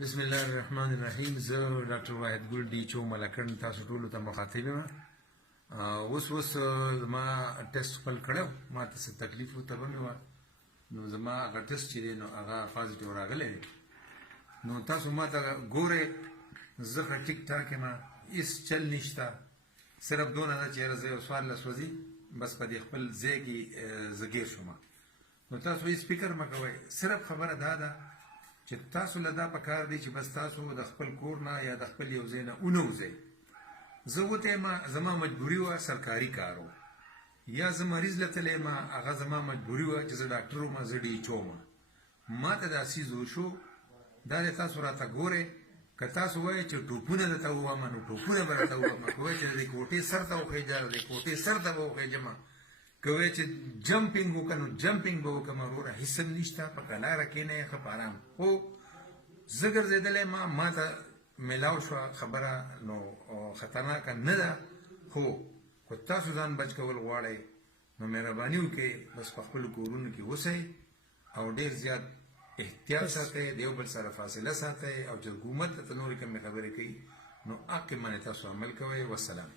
بسم الله الرحمن الرحیم. زه ډاکټر واحد ګل ډي چو ملکن تاسو ټولو ته مخاطب یم. اوس زما ټیسټ خپل کړی، ما ته څه تکلیف وتبه مې وه، نو زما هغه ټیسټ چې دی نو هغه پازیټیو راغلی دی. نو تاسو ما ته ګورئ، زه ښه ټیک ټاک یم، هېڅ چل نشته، صرف دونه ده چې یاره زه یو څوارلس ورځې بس په دې خپل ځای کې زه ګیر شوم. نو تاسو هېڅ فکر مه کوئ، صرف خبره دا ده چې تاسو له دا پکار دی چې بس تاسو د خپل کور نه یا د خپل یو ځای نه ونوځئ. زه وتی یم، زما مجبوري وه، سرکاري کار و، یا زه مریض له تللی یم، هغه زما مجبوري وه چې زه ډاکټر وم، زه ډي چو وم. ما ته دا څیز وشو، دا دی تاسو راته ګورئ. که تاسو وایئ چې ټوپونه درته ووایم نو ټوپونه به راته ووایم، که وایئ چې د دې کوټې سر ته وخېږه د دې کوټې سر ته به وخېږم، که وایئ چې جمپینګ وکړه نو جمپینګ به وکړم. وروره هېڅ هم نشته، په کلاره کښېنئ ښه په ارام. خو زه ګرځېدلی یم، ما ته میلاو شوه خبره، نو خطرناکه نه ده، خو تاسو ځان بچ کول غواړئ نو مهرباني وکړئ بس په خپلو کورونو کې اوسئ او ډېر زیات احتیاط ساتئ، د یو بل سره فاصله ساتئ، او چې حکومت ته نورې کومې خبرې کوي نو هغې باندې تاسو عمل کوئ. والسلام.